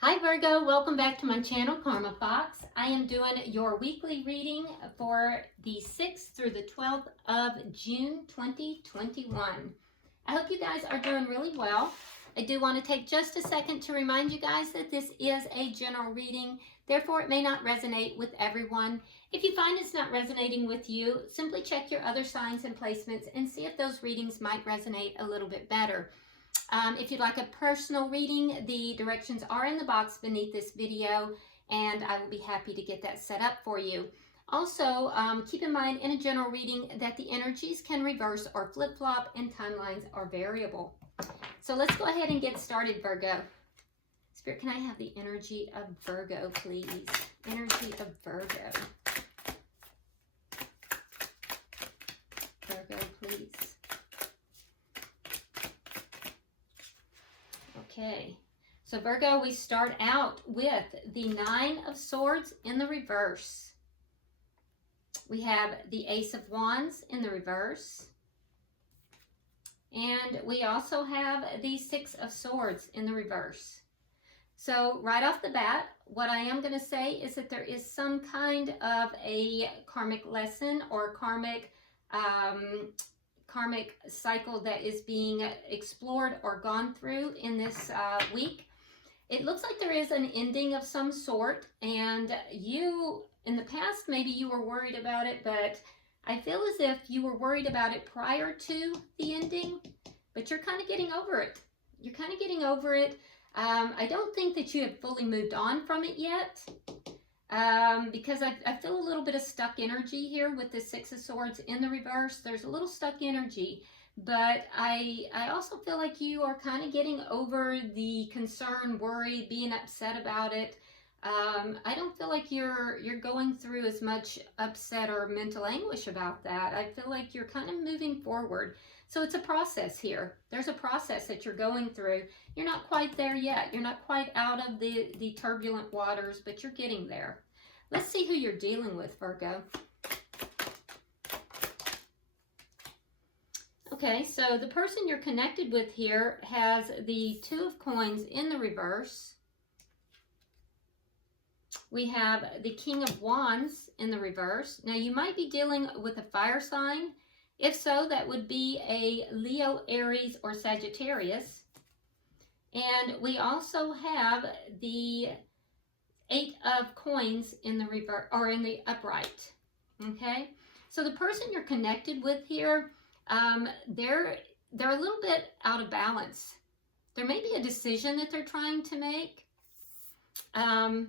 Hi Virgo, welcome back to my channel, Karma Fox. I am doing your weekly reading for the 6th through the 12th of June 2021. I hope you guys are doing really well. I do want to take just a second to remind you guys that this is a general reading, therefore it may not resonate with everyone. If you find it's not resonating with you, simply check your other signs and placements and see if those readings might resonate a little bit better. If you'd like a personal reading, the directions are in the box beneath this video, and I will be happy to get that set up for you. Also, keep in mind in a general reading that the energies can reverse or flip-flop and timelines are variable. So let's go ahead and get started, Virgo. Spirit, can I have the energy of Virgo, please? Energy of Virgo. Virgo, please. Okay, so Virgo, we start out with the Nine of Swords in the reverse. We have the Ace of Wands in the reverse. And we also have the Six of Swords in the reverse. So right off the bat, what I am going to say is that there is some kind of a karmic lesson or karmic cycle that is being explored or gone through in this week. It looks like there is an ending of some sort, and you, in the past, maybe you were worried about it, but I feel as if you were worried about it prior to the ending, but you're kind of getting over it. You're kind of getting over it. I don't think that you have fully moved on from it yet. Because I feel a little bit of stuck energy here with the Six of Swords in the reverse. There's a little stuck energy, but I also feel like you are kind of getting over the concern, worry, being upset about it. I don't feel like you're going through as much upset or mental anguish about that. I feel like you're kind of moving forward. So it's a process here. There's a process that you're going through. You're not quite there yet. You're not quite out of the turbulent waters, but you're getting there. Let's see who you're dealing with, Virgo. Okay, so the person you're connected with here has the Two of Coins in the reverse. We have the King of Wands in the reverse. Now, you might be dealing with a fire sign. If so, that would be a Leo, Aries, or Sagittarius. And we also have the Eight of Coins in the reverse, or in the upright. Okay, so the person you're connected with here, they're a little bit out of balance. There may be a decision that they're trying to make. And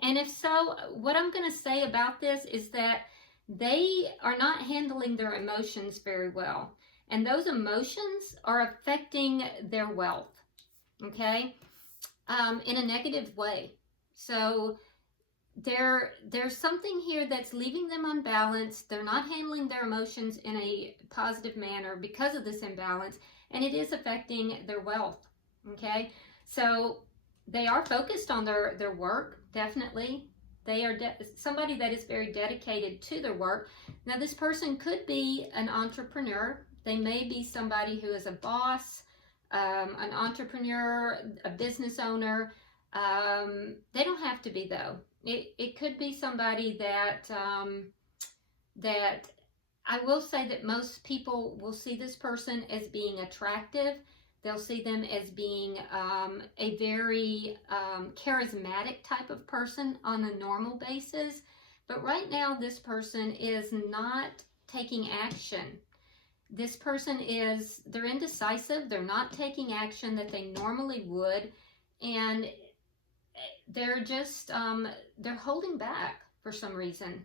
if so, what I'm going to say about this is that they are not handling their emotions very well. And those emotions are affecting their wealth, okay, in a negative way. So there's something here that's leaving them unbalanced. They're not handling their emotions in a positive manner because of this imbalance, and it is affecting their wealth, okay? So they are focused on their work, definitely. They are somebody that is very dedicated to their work. Now, this person could be an entrepreneur. They may be somebody who is a boss, an entrepreneur, a business owner. They don't have to be, though. It could be somebody that that I will say that most people will see this person as being attractive. They'll see them as being a very charismatic type of person on a normal basis. But right now, this person is not taking action. This person they're indecisive. They're not taking action that they normally would. And they're just, they're holding back for some reason.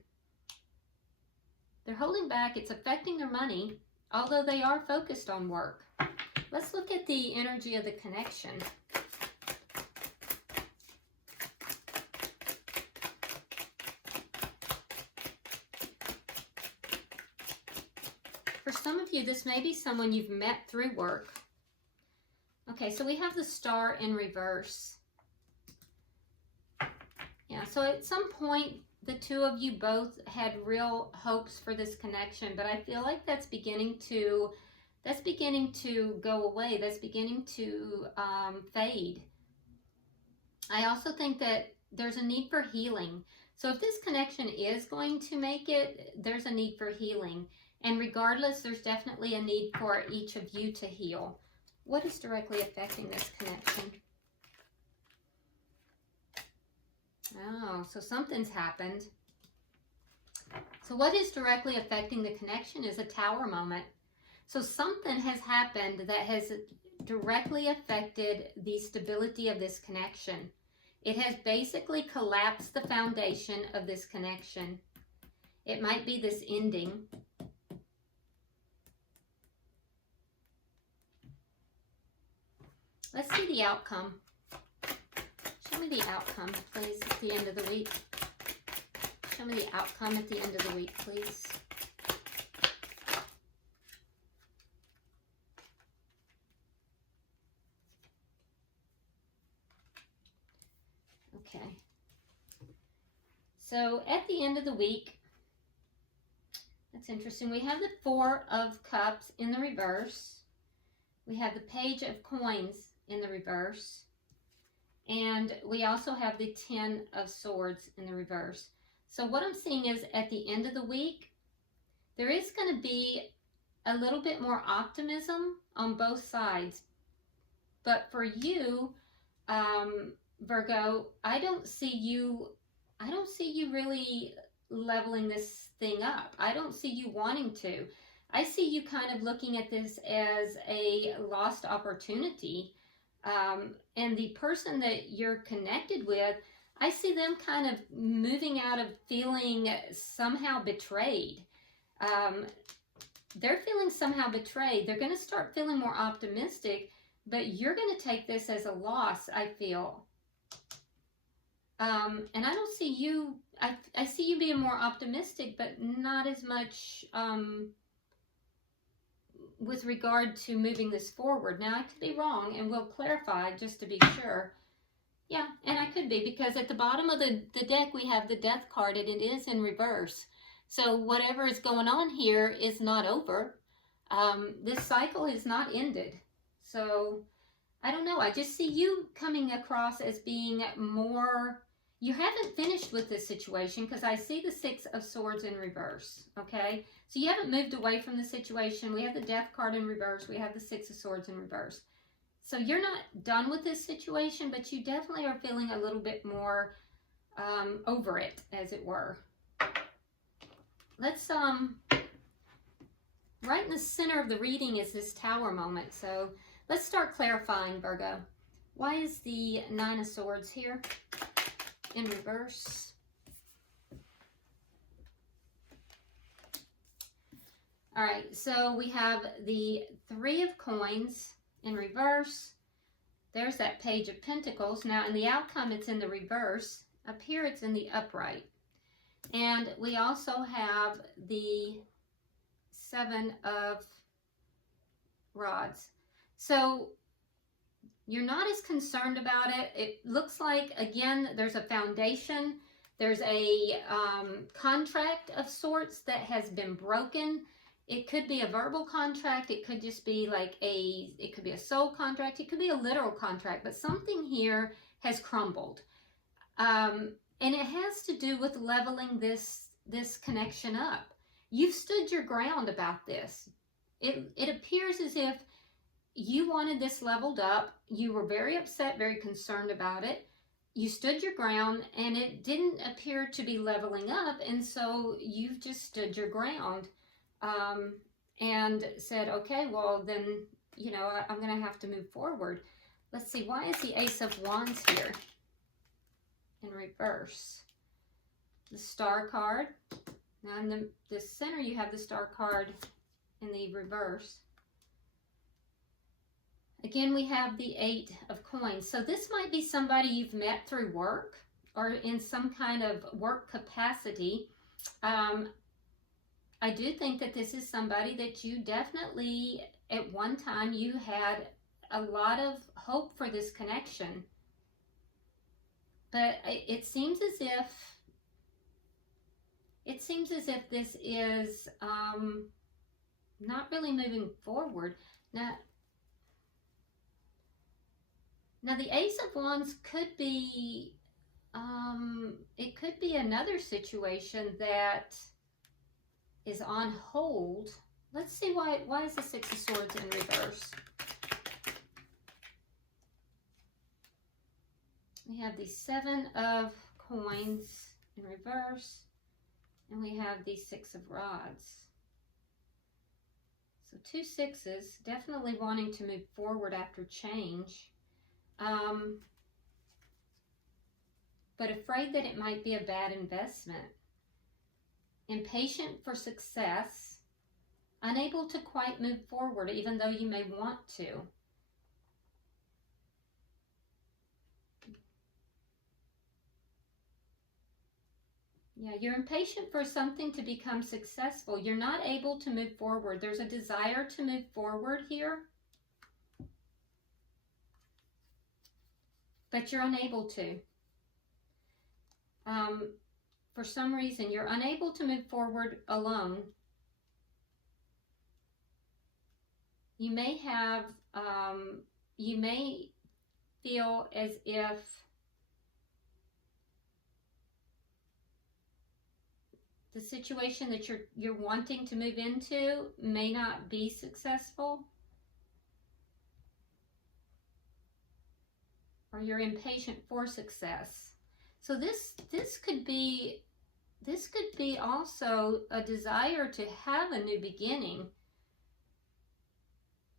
They're holding back. It's affecting their money, although they are focused on work. Let's look at the energy of the connection. For some of you, this may be someone you've met through work. Okay, so we have the Star in reverse. Yeah, so at some point, the two of you both had real hopes for this connection, but I feel like that's beginning to go away. That's beginning to fade. I also think that there's a need for healing. So if this connection is going to make it, there's a need for healing. And regardless, there's definitely a need for each of you to heal. What is directly affecting this connection? Oh, so something's happened. So what is directly affecting the connection is a Tower moment. So something has happened that has directly affected the stability of this connection. It has basically collapsed the foundation of this connection. It might be this ending. Let's see the outcome. Show me the outcome, please, at the end of the week. Show me the outcome at the end of the week, please. Okay. So at the end of the week, that's interesting. We have the Four of Cups in the reverse. We have the Page of Coins in the reverse. And we also have the Ten of Swords in the reverse. So what I'm seeing is at the end of the week, there is going to be a little bit more optimism on both sides. But for you, Virgo, I don't see you really leveling this thing up. I don't see you wanting to. I see you kind of looking at this as a lost opportunity. And the person that you're connected with, I see them kind of moving out of feeling somehow betrayed. They're feeling somehow betrayed. They're going to start feeling more optimistic, but you're going to take this as a loss, I feel. And I don't see you, I see you being more optimistic, but not as much with regard to moving this forward. Now, I could be wrong, and we'll clarify just to be sure. Yeah, and I could be, because at the bottom of the deck, we have the Death card, and it is in reverse. So whatever is going on here is not over. This cycle is not ended. So I don't know. I just see you coming across as being more... You haven't finished with this situation, because I see the Six of Swords in reverse, okay? So you haven't moved away from the situation. We have the Death card in reverse. We have the Six of Swords in reverse. So you're not done with this situation, but you definitely are feeling a little bit more over it, as it were. Let's, right in the center of the reading is this Tower moment. So let's start clarifying, Virgo. Why is the Nine of Swords here in reverse? All right, so we have the Three of Coins in reverse. There's that Page of Pentacles. Now in the outcome, it's in the reverse. Up here, it's in the upright. And we also have the Seven of Rods. So you're not as concerned about it. It looks like, again, there's a foundation. There's a contract of sorts that has been broken. It could be a verbal contract. It could just be like it could be a soul contract. It could be a literal contract, but something here has crumbled. And it has to do with leveling this connection up. You've stood your ground about this. It appears as if you wanted this leveled up. You were very upset, very concerned about it. You stood your ground, and it didn't appear to be leveling up, and so you've just stood your ground. And said, okay, well then, you know, I'm going to have to move forward. Let's see, why is the Ace of Wands here in reverse? The Star card. Now in the center, you have the Star card in the reverse. Again, we have the Eight of Coins. So this might be somebody you've met through work or in some kind of work capacity. I do think that this is somebody that you definitely, at one time, you had a lot of hope for this connection. But it seems as if this is not really moving forward. Now, Now the Ace of Wands could be, it could be another situation that is on hold. Let's see why is the Six of Swords in reverse? We have the Seven of Coins in reverse, and we have the Six of Rods. So 2 sixes, definitely wanting to move forward after change, but afraid that it might be a bad investment. Impatient for success, unable to quite move forward even though you may want to. Yeah, you're impatient for something to become successful. You're not able to move forward. There's a desire to move forward here, but you're unable to. For some reason, you're unable to move forward alone. You may have, you may feel as if the situation that you're wanting to move into may not be successful, or you're impatient for success. So this could be also a desire to have a new beginning.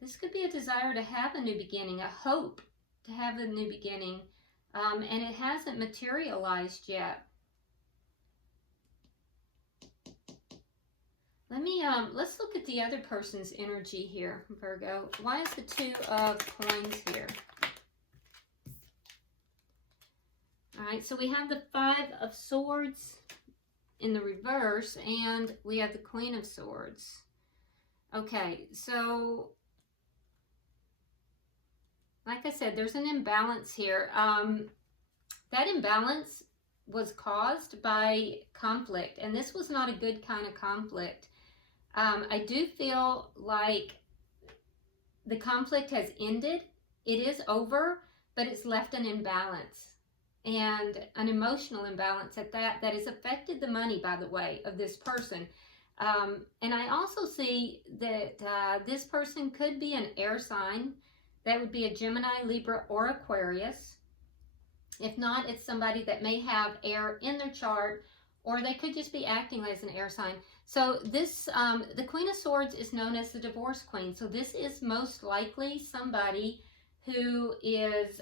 This could be a desire to have a new beginning, a hope to have a new beginning, and it hasn't materialized yet. Let's look at the other person's energy here, Virgo. Why is the Two of Coins here? All right, so we have the Five of Swords in the reverse, and we have the Queen of Swords. Okay, so like I said, there's an imbalance here. That imbalance was caused by conflict, and this was not a good kind of conflict. I do feel like the conflict has ended. It is over, but it's left an imbalance, and an emotional imbalance at that has affected the money, by the way, of this person. And I also see that this person could be an air sign. That would be a Gemini, Libra, or Aquarius. If not, it's somebody that may have air in their chart, or they could just be acting as an air sign. So this, the Queen of Swords is known as the divorce queen. So this is most likely somebody who is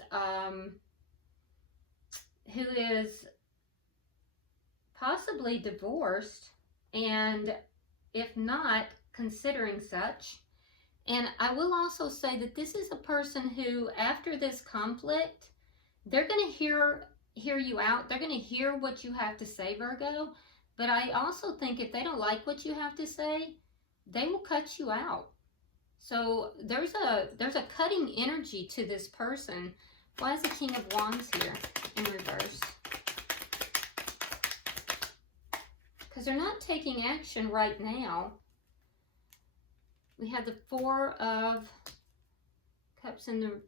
possibly divorced, and if not, considering such. And I will also say that this is a person who, after this conflict, they're going to hear you out. They're going to hear what you have to say, Virgo. But I also think if they don't like what you have to say, they will cut you out. So there's a cutting energy to this person. Why is the King of Wands here in reverse? Because they're not taking action right now. We have the Four of Cups and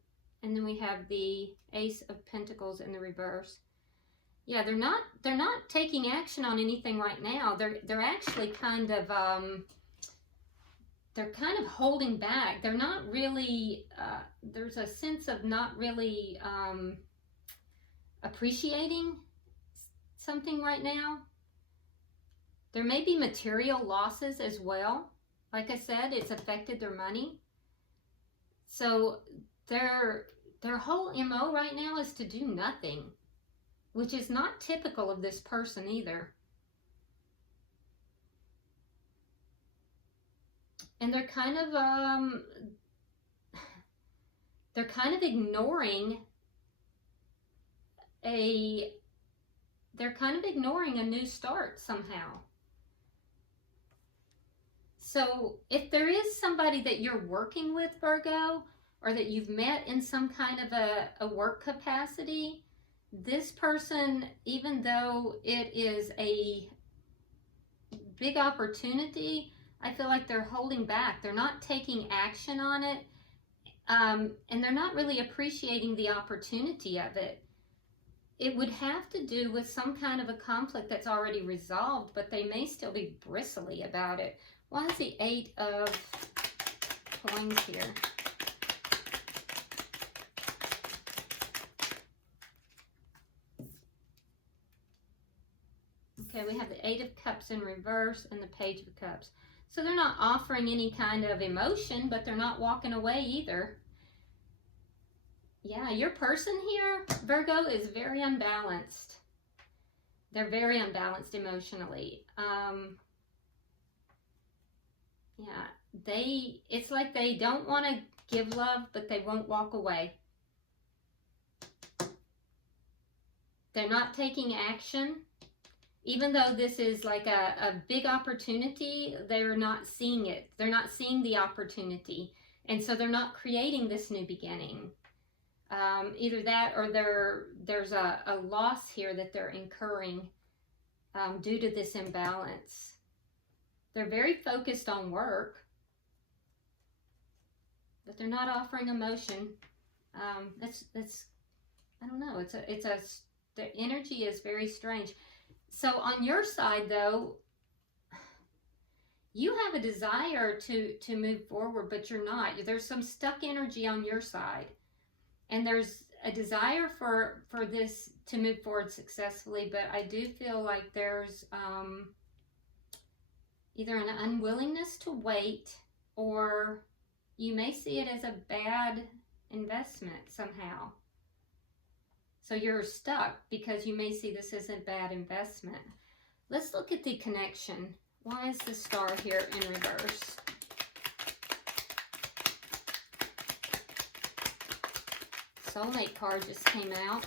then we have the Ace of Pentacles in the reverse. Yeah, they're not taking action on anything right now. They're actually kind of holding back. They're not really there's a sense of not really appreciating something right now. There may be material losses as well. Like I said, it's affected their money. So their whole MO right now is to do nothing, which is not typical of this person either. And they're kind of ignoring a new start somehow. So if there is somebody that you're working with, Virgo, or that you've met in some kind of a work capacity, this person, even though it is a big opportunity, I feel like they're holding back. They're not taking action on it. and they're not really appreciating the opportunity of it. It would have to do with some kind of a conflict that's already resolved, but they may still be bristly about it. Why is the 8 of coins here? Okay, we have the 8 of Cups in reverse and the Page of Cups. So they're not offering any kind of emotion, but they're not walking away either. Yeah, your person here, Virgo, is very unbalanced. They're very unbalanced emotionally. Yeah, it's like they don't want to give love, but they won't walk away. They're not taking action. Even though this is like a big opportunity, they're not seeing it. They're not seeing the opportunity. And so they're not creating this new beginning. Either that or there's a loss here that they're incurring due to this imbalance. They're very focused on work, but they're not offering emotion. That's I don't know. The energy is very strange. So on your side, though, you have a desire to move forward, but you're not. There's some stuck energy on your side. And there's a desire for this to move forward successfully, but I do feel like there's either an unwillingness to wait, or you may see it as a bad investment somehow. So you're stuck because you may see this as a bad investment. Let's look at the connection. Why is the Star here in reverse? Soulmate card just came out.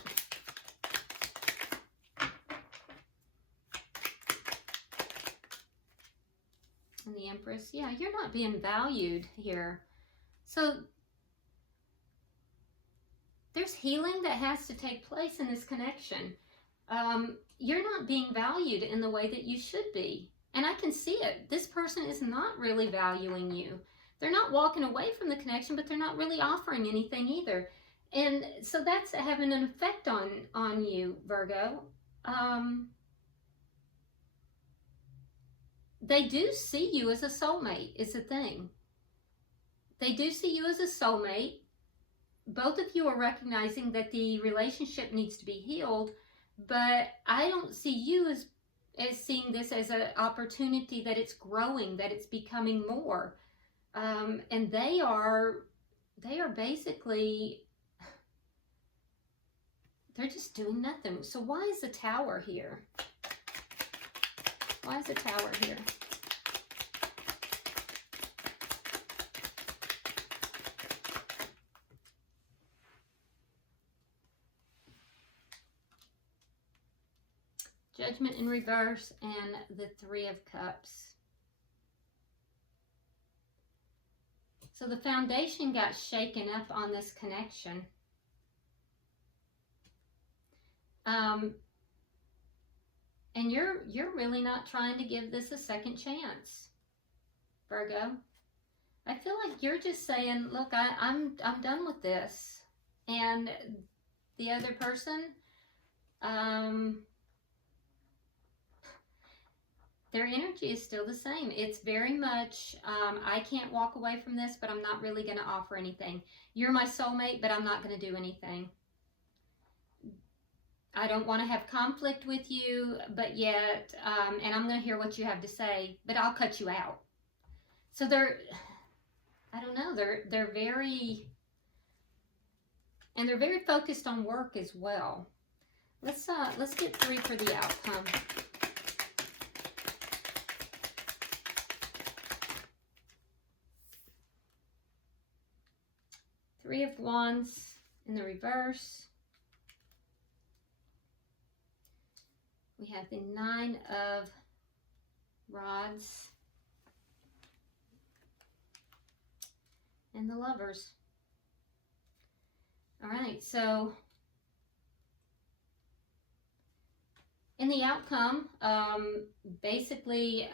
And the Empress. Yeah, you're not being valued here. So there's healing that has to take place in this connection. You're not being valued in the way that you should be. And I can see it. This person is not really valuing you. They're not walking away from the connection, but they're not really offering anything either. And so that's having an effect on you, Virgo. They do see you as a soulmate, is the thing. They do see you as a soulmate. Both of you are recognizing that the relationship needs to be healed, but I don't see you as seeing this as an opportunity that it's growing, that it's becoming more. And they are basically, they're just doing nothing. So why is the Tower here? Why is the Tower here? Judgment in reverse and the 3 of Cups. So the foundation got shaken up on this connection. And you're really not trying to give this a second chance, Virgo. I feel like you're just saying, look, I'm done with this. And the other person, their energy is still the same. It's very much, I can't walk away from this, but I'm not really going to offer anything. You're my soulmate, but I'm not going to do anything. I don't want to have conflict with you, but yet, and I'm going to hear what you have to say, but I'll cut you out. So they're, I don't know, they're very, and they're very focused on work as well. Let's get 3 for the outcome. Three of Wands in the reverse. We have the 9 of Rods and the Lovers. All right, so in the outcome, basically,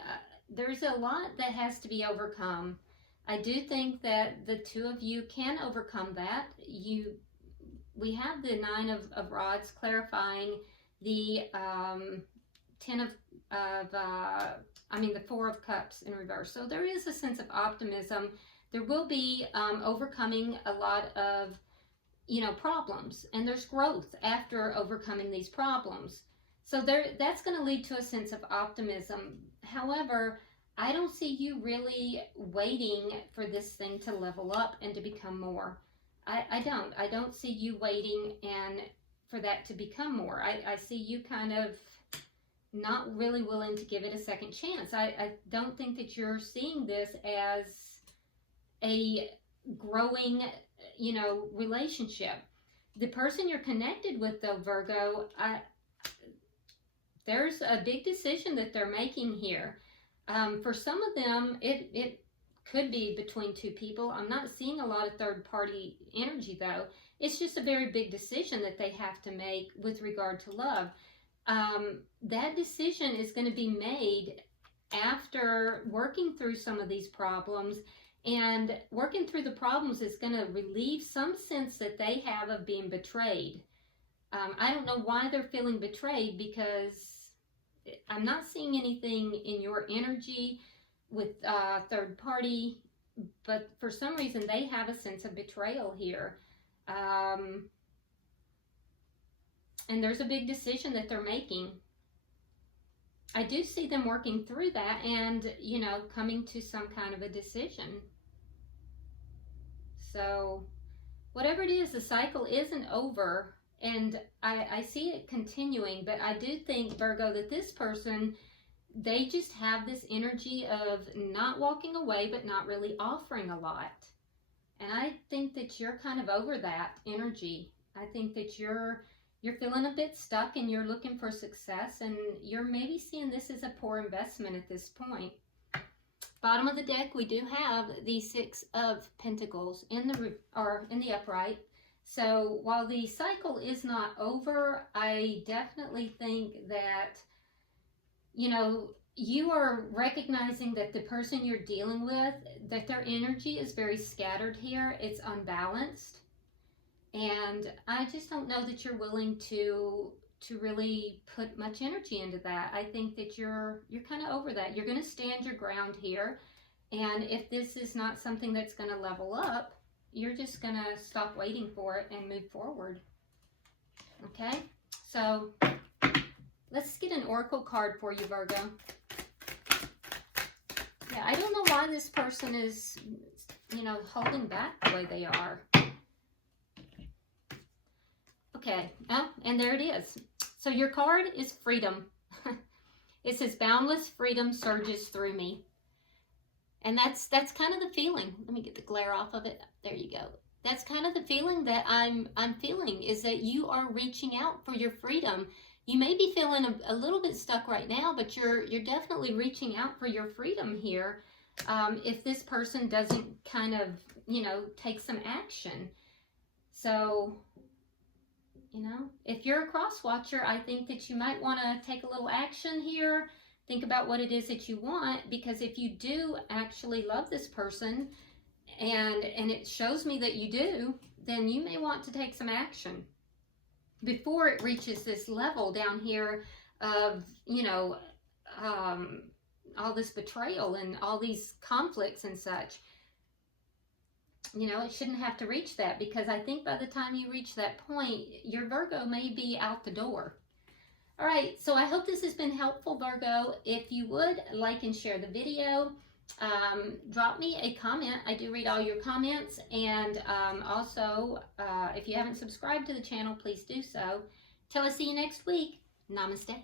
there's a lot that has to be overcome. I do think that the two of you can overcome that. We have the Nine of Rods clarifying the the Four of Cups in reverse. So there is a sense of optimism. There will be overcoming a lot of, problems, and there's growth after overcoming these problems. So that's going to lead to a sense of optimism. However, I don't see you really waiting for this thing to level up and to become more. I don't see you waiting and for that to become more. I see you kind of not really willing to give it a second chance. I don't think that you're seeing this as a growing, relationship. The person you're connected with, though, Virgo, there's a big decision that they're making here. For some of them, it could be between two people. I'm not seeing a lot of third-party energy, though. It's just a very big decision that they have to make with regard to love. That decision is going to be made after working through some of these problems, and working through the problems is going to relieve some sense that they have of being betrayed. I don't know why they're feeling betrayed, because I'm not seeing anything in your energy with third party, but for some reason they have a sense of betrayal here. And there's a big decision that they're making. I do see them working through that and, coming to some kind of a decision. So whatever it is, the cycle isn't over, and I see it continuing, but I do think, Virgo, that this person, they just have this energy of not walking away, but not really offering a lot. And I think that you're kind of over that energy. I think that you're feeling a bit stuck, and you're looking for success, and you're maybe seeing this as a poor investment at this point. Bottom of the deck, we do have the Six of Pentacles in the upright. So while the cycle is not over, I definitely think that, you are recognizing that the person you're dealing with, that their energy is very scattered here. It's unbalanced. And I just don't know that you're willing to really put much energy into that. I think that you're kind of over that. You're going to stand your ground here. And if this is not something that's going to level up, you're just going to stop waiting for it and move forward. Okay? So let's get an oracle card for you, Virgo. Yeah, I don't know why this person is, holding back the way they are. Okay, oh, and there it is. So your card is freedom. It says boundless freedom surges through me. And that's kind of the feeling. Let me get the glare off of it. There you go. That's kind of the feeling that I'm feeling, is that you are reaching out for your freedom. You may be feeling a little bit stuck right now, but you're definitely reaching out for your freedom here. If this person doesn't kind of, take some action. So, if you're a cross watcher, I think that you might want to take a little action here. Think about what it is that you want, because if you do actually love this person, and it shows me that you do, then you may want to take some action before it reaches this level down here of, all this betrayal and all these conflicts and such. It shouldn't have to reach that, because I think by the time you reach that point, your Virgo may be out the door. All right, so I hope this has been helpful, Virgo. If you would like and share the video, drop me a comment. I do read all your comments. And also, if you haven't subscribed to the channel, please do so. Till I see you next week, namaste.